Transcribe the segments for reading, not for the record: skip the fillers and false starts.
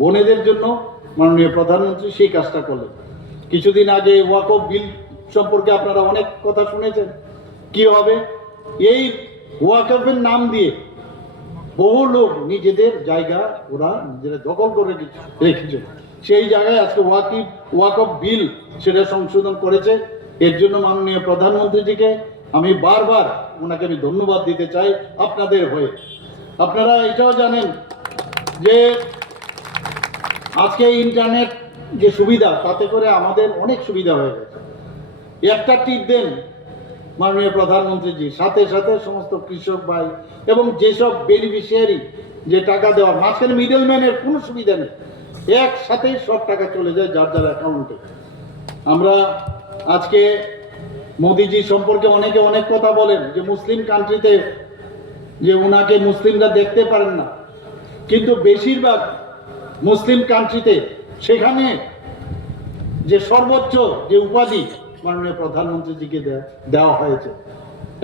বোনেদের জন্য মাননীয় প্রধানমন্ত্রী সেই কাজটা করলেন। কিছুদিন আগে ওয়াকফ বিল সম্পর্কে আপনারা অনেক কথা শুনেছেন। কি হবে, এই ওয়াকফের নাম দিয়ে বহু লোক নিজেদের জায়গা ওরা নিজেরা দখল করে রেখেছে। সেই জায়গায় আজকে ওয়াকফ বিল সেটা সংশোধন করেছে। এর জন্য মাননীয় প্রধানমন্ত্রীজিকে আমি বারবার ওনাকে আমি ধন্যবাদ দিতে চাই আপনাদের হয়ে। আপনারা এটাও জানেন যে আজকে ইন্টারনেট যে সুবিধা, তাতে করে আমাদের অনেক সুবিধা হয়ে গেছে। একটা টিপ দেন মাননীয় প্রধানমন্ত্রীজি, সাথে সাথে সমস্ত কৃষক ভাই এবং যেসব বেনিফিশিয়ারি যে টাকা দেওয়ার, মাঝখানে মিডলম্যানের কোনো সুবিধা নেই, একসাথেই সব টাকা চলে যায় যার যার অ্যাকাউন্টে। আমরা আজকে মোদিজি সম্পর্কে অনেকে অনেক কথা বলেন যে মুসলিম কান্ট্রিতে যে ওনাকে মুসলিমরা দেখতে পারেন না, কিন্তু বেশিরভাগ মুসলিম কান্ট্রিতে সেখানে যে সর্বোচ্চ যে উপাধি মাননীয় প্রধানমন্ত্রীজিকে দেওয়া হয়েছে।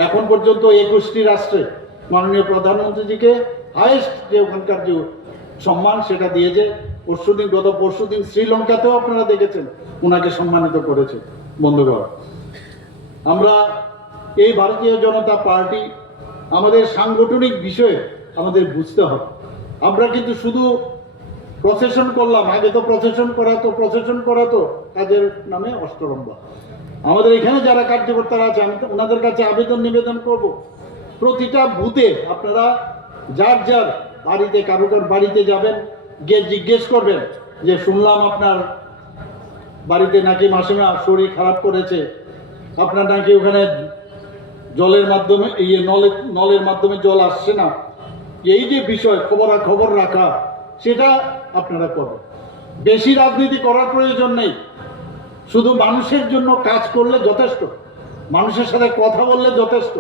এখন পর্যন্ত 21টি রাষ্ট্রে মাননীয় প্রধানমন্ত্রীজিকে হাইয়েস্ট যে ওখানকার যে সম্মান সেটা দিয়েছে। গত পরশুদিন শ্রীলঙ্কাতেও আপনারা দেখেছেন ওনাকে সম্মানিত করেছে। বন্ধুগণ, আমরা এই ভারতীয় জনতা পার্টি আমাদের সাংগঠনিক বিষয়ে আমাদের বুঝতে হবে। আমরা কিন্তু শুধু প্রসেশন করলাম, আগে তো প্রসেশন করাতো কাজের নামে অষ্টরম্ভা। আমাদের এখানে যারা কার্যকর্তারা আছে, আমি ওনাদের কাছে নিবেদন করব, প্রতিটা বুথে আপনারা যার যার বাড়িতে কারো বাড়িতে যাবেন, গিয়ে জিজ্ঞেস করবেন যে শুনলাম আপনার বাড়িতে নাকি মাসিমা শরীর খারাপ করেছে, আপনার নাকি ওখানে জলের মাধ্যমে নলের মাধ্যমে জল আসছে না, এই যে বিষয় খবর রাখা, সেটা আপনারা করবেন। বেশি রাজনীতি করার প্রয়োজন নেই, শুধু মানুষের জন্য কাজ করলে যথেষ্ট, মানুষের সাথে কথা বললে যথেষ্ট।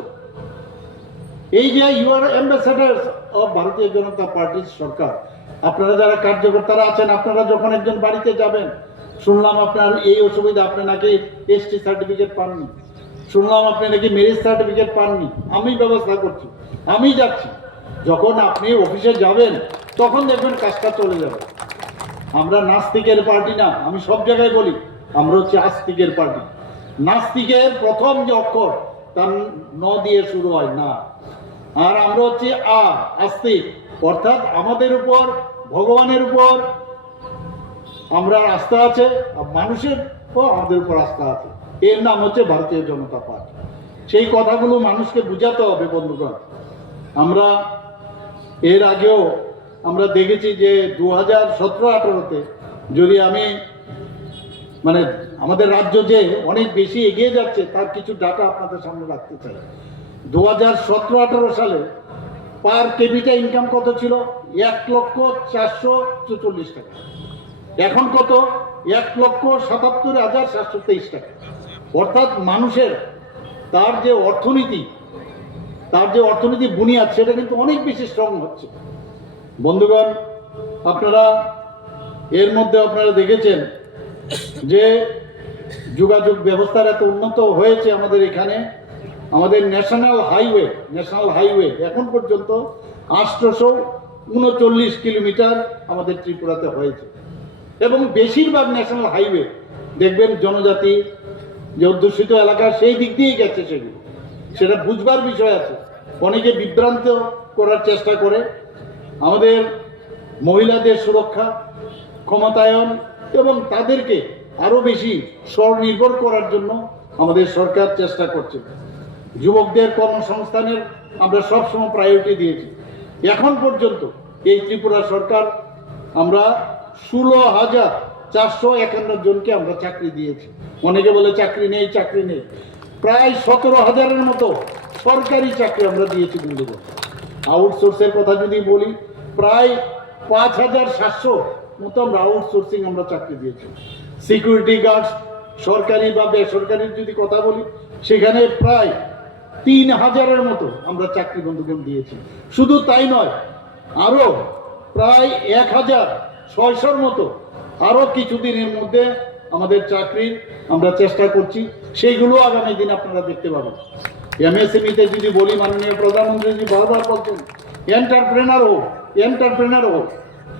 এই যে ইউ আর অ্যাম্বাসেডার্স অফ ভারতীয় জনতা পার্টির সরকার, আপনারা যারা কার্যকর্তারা আছেন, আপনারা যখন একজন বাড়িতে যাবেন, শুনলাম আপনার এই অসুবিধা, আপনি নাকি এসটি সার্টিফিকেট পাননি, শুনলাম আপনি নাকি ম্যারেজ সার্টিফিকেট পাননি, আমি ব্যবস্থা করছি, আমি যাচ্ছি। যখন আপনি অফিসে যাবেন তখন দেখবেন কাজটা চলে যাবে। আমরা নাস্তিকের পার্টি না, আমি সব জায়গায় বলি আমরা হচ্ছে আস্তিকের পার্টি। নাস্তিকের প্রথম যে অক্ষর তার ন দিয়ে শুরু হয় না, আর আমরা হচ্ছে আস্তিক, অর্থাৎ আমাদের উপর, ভগবানের উপর আমরা আস্থা আছে, আর মানুষের আমাদের উপর আস্থা আছে। এর নাম হচ্ছে ভারতীয় জনতা পার্টি। সেই কথাগুলো মানুষকে বুঝাতে হবে। বন্ধুগণ, আমরা এর আগেও আমরা দেখেছি যে 2017-18-তে, যদি আমি মানে আমাদের রাজ্য যে অনেক বেশি এগিয়ে যাচ্ছে তার কিছু ডাটা আপনাদের সামনে রাখতে চাই। 2017-18 সালে পার ক্যাপিটা ইনকাম কত ছিল? 1,444,000 টাকা। এখন কত? 1,77,723 টাকা। অর্থাৎ মানুষের তার যে অর্থনীতি বুনিয়াদ, সেটা কিন্তু অনেক বেশি স্ট্রং হচ্ছে। বন্ধুগণ, আপনারা এর মধ্যে আপনারা দেখেছেন যে যোগাযোগ ব্যবস্থার এত উন্নত হয়েছে আমাদের এখানে। আমাদের ন্যাশনাল হাইওয়ে এখন পর্যন্ত 839 কিলোমিটার আমাদের ত্রিপুরাতে হয়েছে, এবং বেশিরভাগ ন্যাশনাল হাইওয়ে দেখবেন জনজাতি যে অধ্যুষিত এলাকা, সেই দিক দিয়েই গেছে। সেটা বুঝবার বিষয় আছে। অনেকে বিভ্রান্ত করার চেষ্টা করে। আমাদের মহিলাদের সুরক্ষা, ক্ষমতায়ন এবং তাদেরকে আরো বেশি স্বনির্ভর করার জন্য আমাদের সরকার চেষ্টা করছে। যুবকদের কর্মসংস্থানের আমরা সবসময় প্রায়োরিটি দিয়েছি। এখন পর্যন্ত এই ত্রিপুরা সরকার আমরা 16,451 জনকে আমরা চাকরি দিয়েছি। অনেকে বলে চাকরি নেই, প্রায় 17,000-এর মতো সরকারি চাকরি আমরা দিয়েছি। বন্ধুগণ, আউটসোর্সের কথা যদি বলি, প্রায় 5,700 মতো আমরা আউটসোর্সিং আমরা চাকরি দিয়েছি। সিকিউরিটি গার্ডস, সরকারি বা বেসরকারির যদি কথা বলি, সেখানে প্রায় 3,000-এর মতো আমরা চাকরি বন্ধুগণ দিয়েছি। শুধু তাই নয়, আরো প্রায় 1,600-র মতো আরো কিছুদিনের মধ্যে আমাদের চাকরির আমরা চেষ্টা করছি। সেইগুলো আগামী দিন আপনারা দেখতে পাবেন। এমএসএমইতে যদি বলি, মাননীয় প্রধানমন্ত্রী বারবার বলছেন এন্টারপ্রেনার হোক।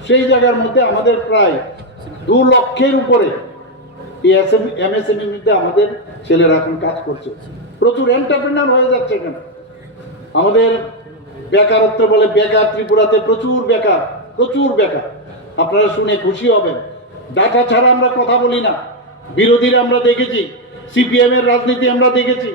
সেই জায়গার মধ্যে আমাদের প্রায় 2 লক্ষের উপরে এই এমএসএমইর মধ্যে আমাদের ছেলেরা এখন কাজ করছে। প্রচুর এন্টারপ্রেনার হয়ে যাচ্ছে এখানে। আমাদের বেকারত্ব বলে বেকার, ত্রিপুরাতে প্রচুর বেকার, প্রচুর বেকার। আপনারা শুনে খুশি হবেন, ডাটা ছাড়া আমরা কথা বলি না। বিরোধীরা আমরা দেখেছি, সিপিএম এর রাজনীতি আমরা দেখেছি,